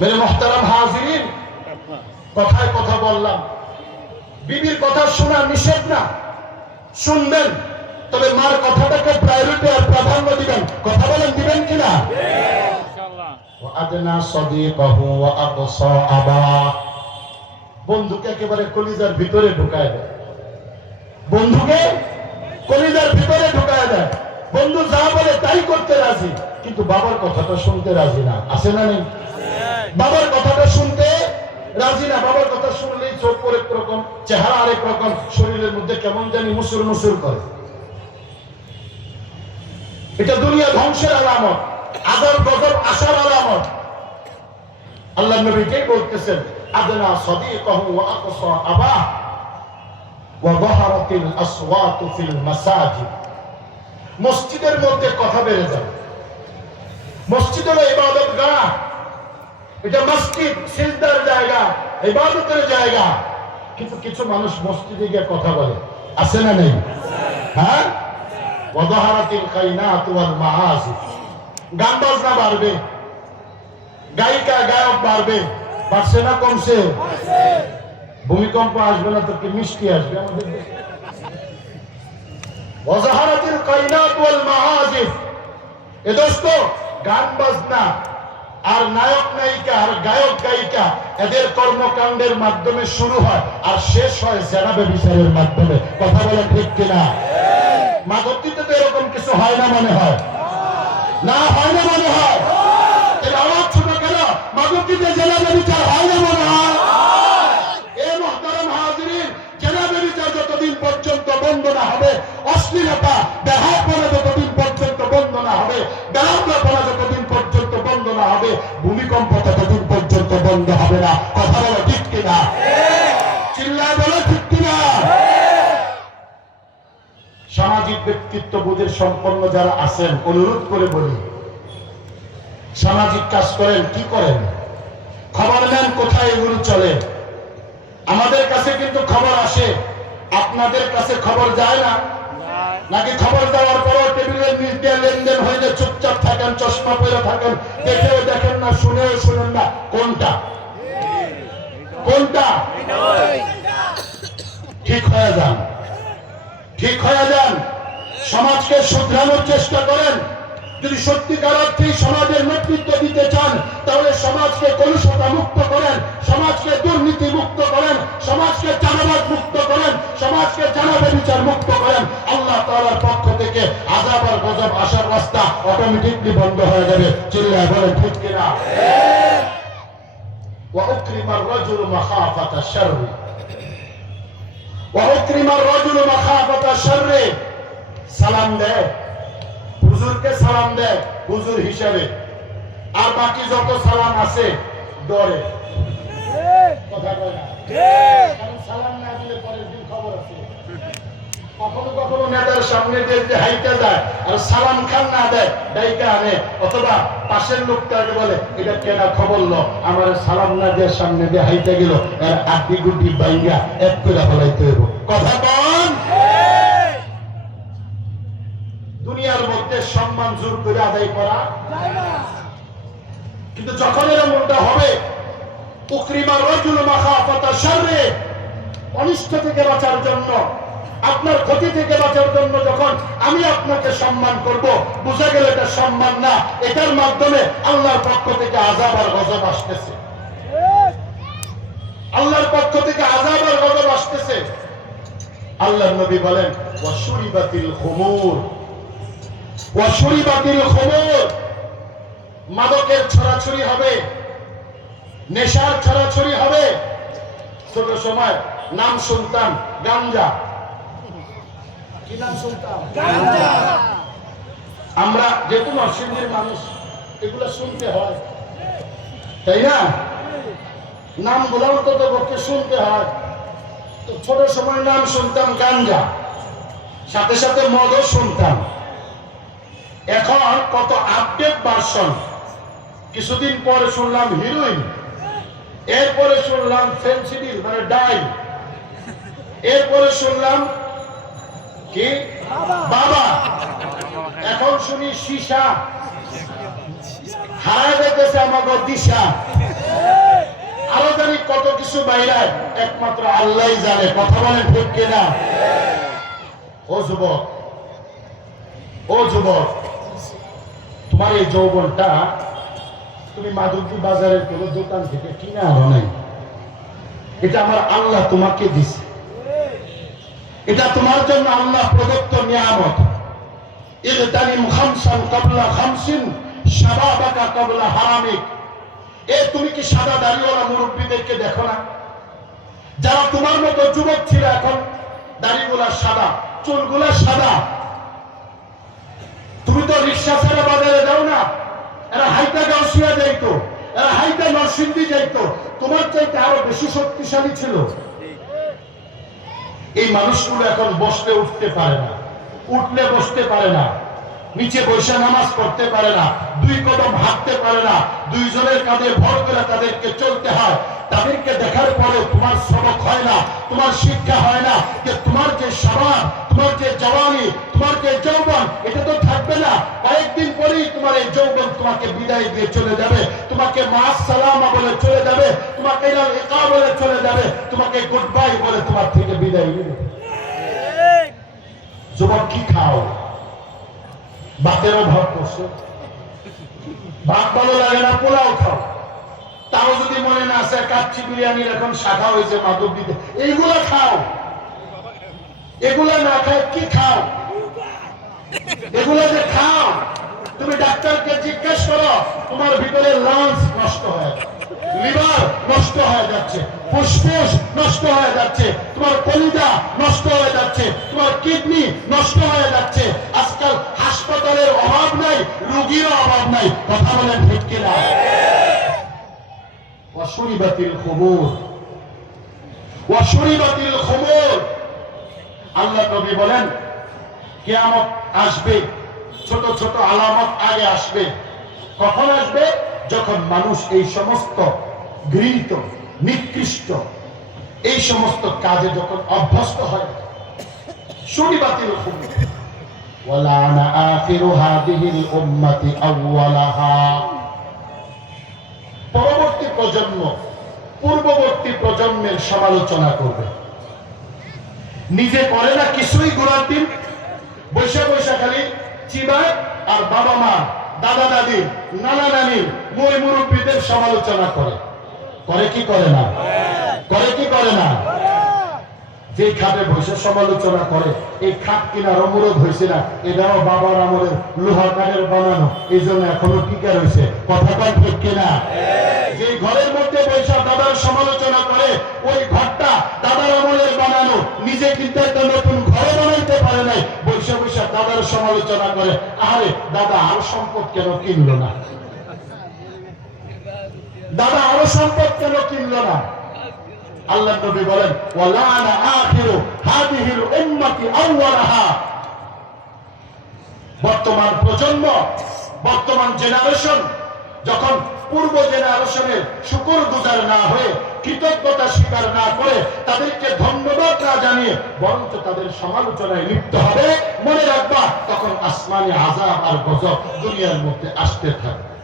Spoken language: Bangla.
মেরে মোহতারাম হাজিরিন, কথায় কথা বললাম, বিবির কথা শোনা নিষেধ না, শুনবেন, তবে মার কথাটাকে প্রায়োরিটি আর প্রাধান্য দিবেন। কথা বলেন, দিবেন কিনা? বন্ধুকে একেবারে কলিজার ভিতরে ঢুকায় দেয়, বন্ধুকে কলিজার ভিতরে ঢুকায় দেয়। বন্ধু যা বলে তাই করতে রাজি, কিন্তু বাবার কথাটা শুনতে রাজি না। আছে না নেই? বাবার কথাটা শুনতে রাজি না। বাবার কথা শুনলেই চোখ এক রকম, চেহারা আরেক রকম, শরীরের মধ্যে কেমন জানি মুসুর মুসুর করে। এটা দুনিয়া ধ্বংসের আলামত, আযাব গজব আসার আলামত। আল্লাহ নবীকে বলতেছেন, আদনা সাদিকাহু ওয়া আকসা আবাহ ওয়া যাহারাতিল আসওয়াতু ফিল মাসাজিদ। মসজিদের মধ্যে কথা বেড়ে যাবে। মসজিদ হলো ইবাদতগাহ, এটা মসজিদ সিজদার জায়গা, ইবাদতের জায়গা। কিন্তু কিছু মানুষ মসজিদে গিয়ে কথা বলে। আছে না নেই? হ্যাঁ, ওয়া যাহারাতিল খাইনাত ওয়াল মাআসিফ। গান বাজনা বাড়বে, গায়িকা গায়ক বাড়বে। বাড়ছে না কমছে? ভূমিকম্প আসবে না তো কি মিষ্টি আসবে আমাদের দেশে? ওয়া যাহারাতিল কাইনাত ওয়াল মাআসিফ। এ দোস্ত, গান বাজনা আর নায়ক নায়িকা আর গায়ক গায়িকা, এদের কর্মকাণ্ডের মাধ্যমে শুরু হয় আর শেষ হয় জেনা ব্যভিচারের মাধ্যমে। কথা বলে ঠিক কিনা? মাদকটিতে তো এরকম কিছু হয় না মনে হয়? না, হয় না মনে হয়? এর আওয়াজ ছোট কেন? মাদকটিতে জেনা ব্যভিচার হয় না মনে হয়? এ মুহতারাম হাজিরিন, জেনা ব্যভিচার যতদিন পর্যন্ত বন্ধ না হবে, অশ্লীলতা বেহায়াপনা যতদিন পর্যন্ত বন্ধ না হবে, বেহায়াপনা যতদিন পর্যন্ত বন্ধ না হবে, ভূমিকম্প ততদিন পর্যন্ত বন্ধ হবে না। কথা বলো ঠিক কিনা? চিল্লায় বলো ঠিক কিনা? সামাজিক ব্যক্তিত্ব বোধের সম্পন্ন যারা আছেন, অনুরোধ করে বলি, সামাজিক কাজ করেন, কি করেন? খবর নেন কোথায় এগুলো চলে। আমাদের কাছে কিন্তু খবর আসে, আপনাদের কাছে খবর যায় না? নাকি খবর দেওয়ার পরও টেবিলের নিচ দিয়ে লেনদেন হইলে চুপচাপ থাকেন, চশমা পরে থাকেন, দেখেও দেখেন না, শুনেও শুনেন না? কোনটা কোনটা? ঠিক হয়ে যান, ঠিক হয়ে যান। সমাজকে শুধরানোর চেষ্টা করেন। যদি সত্যিকার অর্থেই সমাজের নেতৃত্ব দিতে চান, তাহলে সমাজকে কলুষতা মুক্ত করেন, সমাজকে দুর্নীতি মুক্ত করেন, সমাজকে চাঁদাবাজ মুক্ত করেন, সমাজকে জানা ব্যভিচার মুক্ত করেন। আল্লাহ তাআলার পক্ষ থেকে আযাব আর গজব আসার রাস্তা অটোমেটিকলি বন্ধ হয়ে যাবে। চিল্লায় বলেন ঠিক কিনা? ওয়া উকরিমার রাজুলু মাখাফাতা শাররি, ওয়া উকরিমার রাজুলু মাখাফাতা শাররি। সালাম দেয়, হুজুরকে সালাম দেয় হুজুর হিসাবে, আর বাকি যত সালাম আছে ডরে। কথা কয় না? কারণ সালাম না দিলে পরের দিন খবর আছে। কখনো কখনো নেতার সামনে দিয়ে হাইটা যায় আর সালাম খান না দেয়, ডাইকা আনে, অথবা পাশের লোকটাকে বলে, এটা কেনা খবর লো, আমার সালাম না দিয়ে সামনে দিয়ে হাইটা গেল, আর আড্ডি গুড্ডি বাইঙ্গা এক করে ফেলাইতে হইব। কথা বল। দুনিয়ার মধ্যে সম্মান জোর করে আদায় করা যায় না, কিন্তু যখন এরকমটা হবে, উকরিমার রাজুলু মাখাফাতা শাররি, অনিষ্ট থেকে বাঁচার জন্য, আপনার ক্ষতি থেকে বাঁচার জন্য যখন আমি আপনাকে সম্মান করব, বুঝা গেল এটা সম্মান না, এটার মাধ্যমে আল্লাহর পক্ষ থেকে আযাব আর গজব আসতেছে। আল্লাহর পক্ষ থেকে আযাব আর গজব আসতেছে। আল্লাহর নবী বলেন, ওয়া শুরিবাতিল খুমুর, ওয়া শুরিবাতিল খুমুর। মাদকের ছড়াছড়ি হবে, নেশার ছড়াছড়ি হবে। ছোট সময় নাম শুনতাম গাঞ্জা। কি নাম শুনতাম? গাঞ্জা। আমরা যেহেতু নরসিংদীর মানুষ, এগুলো শুনতে হয়, তাই না? নামগুলো অন্তত পক্ষে শুনতে হয়। তো ছোট সময় নাম শুনতাম গাঞ্জা, সাথে সাথে মদও শুনতাম। এখন কত আপডেট ভার্সন। কিছুদিন পরে শুনলাম হিরোইন, এরপরে শুনলাম ফেন্সিডিল মানে ডাই, এরপরে শুনলাম কি বাবা, এখন শুনি সীসা। হারায় যেতেছে আমাকে দিশা। আরো জানি কত কিছু বাইরায়, একমাত্র আল্লাহই জানে। কথা বলেন ঠিক কিনা? ও যুবক, ও যুবক, তোমার এই যৌবনটা তুমি মাধবদী বাজারের কোন দোকান থেকে কিনে আনো নাই। এটা আমার আল্লাহ তোমাকে দিছে। এটা তোমার জন্য আল্লাহ প্রদত্ত নিয়ামত। ইগতানিম খামসান ক্বাবলা খামসিন শাবাবাকা ক্বাবলা হারামিক। তুমি কি সাদা দাড়িওয়ালা মুরব্বীদেরকে দেখো না, যারা তোমার মতো যুবক ছিল, এখন দাড়িগুলা সাদা, চুলগুলা সাদা। তুমি তো রিক্সা ছাড়া বাজারে যাও না, এরা হাইটা গাউসিয়া যাইতো, এরা হাইটা নরসিংদী যাইতো, তোমার চাইতে আরো বেশি শক্তিশালী ছিল। এই মানুষগুলো এখন বসতে উঠতে পারে না, উঠলে বসতে পারে না, নিচে বসে নামাজ পড়তে পারে না, দুই কদম হাঁটতে পারে না, দুইজনের কাঁধে ভর করে তাদেরকে চলতে হয়। তাদেরকে দেখার পরে তোমার সবক হয় না, তোমার শিক্ষা হয় না যে তোমার যে শাবাব, তোমার যে জওয়ানি, তোমার যে যৌবন, এটা তো থাকবে না। কয়েকদিন পরেই তোমার এই যৌবন তোমাকে বিদায় দিয়ে চলে যাবে, তোমাকে মাস সালামা বলে চলে যাবে, তোমাকে ইকা বলে চলে যাবে, তোমাকে গুড বাই বলে তোমার থেকে বিদায় নেবে। যুবক কি খাও? ভাতের অভাব করছে, ভাত ভালো লাগে না, পোলাও খাও। তাও যদি মনে না আসে কাচ্চি বিরিয়ানির এখন শাখা হয়েছে মাধবদীতে, এইগুলা খাও। এগুলা না খাও কি খাও? এগুলা যে খাও, তুমি ডাক্তারকে জিজ্ঞেস করো, তোমার ভিতরে লাংস নষ্ট হয়ে যাচ্ছে, লিভার নষ্ট হয়ে যাচ্ছে, ফুসফুস নষ্ট হয়ে যাচ্ছে, তোমার কলিজা নষ্ট হয়ে যাচ্ছে, তোমার কিডনি নষ্ট হয়ে যাচ্ছে। আজকাল হাসপাতালের অভাব নাই, রোগীর অভাব নাই। কথা বলেন ঠিক কিনা? ওয়াশুরিবাতিল খুমুর, ওয়াশুরিবাতিল খুমুর। আল্লাহ নবী বলেন কিয়ামত আসবে, ছোট ছোট আলামত আগে আসবে। কখন আসবে? যখন মানুষ এই সমস্ত ঘৃণিত, নিকৃষ্ট এই সমস্ত কাজে যখন অভ্যস্ত হয়। শুনিবাতিল খুমুর ওয়ালানা আখিরু হাদিহিল উম্মতি আউওয়ালাহা। পরবর্তী প্রজন্ম পূর্ববর্তী প্রজন্মের সমালোচনা করবে। নিজে করে না কিছুই, গোড়ার দিন বৈশা বৈশা খালি চিবায়, আর বাবা মা, দাদা দাদির, নানা নানির, মই মুরব্বীদের সমালোচনা করে। করে কি করে না? করে কি করে না? যে খাটে বৈশা সমালোচনা করে, এই খাট কিনার অনুরোধ হয়েছে না, এটাও বাবার আমলের লোহা কাঠের বানানো, এই জন্য এখনো টিকা রয়েছে। কথাটা ঠিক কিনা? যে ঘরের মধ্যে বৈশা দাদার সমালোচনা করে, ওই ঘরটা দাদার আমলের বানানো, নিজে কিন্তু একটা নতুন ঘরে বানাইতে পারে নাই, বৈশা বৈশা দাদার সমালোচনা করে। আরে দাদা আরো সম্পদ কেন কিনলো না? দাদা আরো সম্পদ কেন কিনলো না? আল্লাহ নবী বলেন ওয়ালানা আখিরু হাদিহিল উম্মতি আউওয়ালাহা। বর্তমান প্রজন্ম, বর্তমান জেনারেশন যখন পূর্ব জেনারেশনের শুকরগুজার না হয়ে, কৃতজ্ঞতা স্বীকার না করে, তাদেরকে ধন্যবাদ না জানিয়ে বরঞ্চ তাদের সমালোচনায় লিপ্ত হবে, মনে রাখবা তখন আসমানি আযাব আর গজব দুনিয়ার মধ্যে আসতে থাকবে।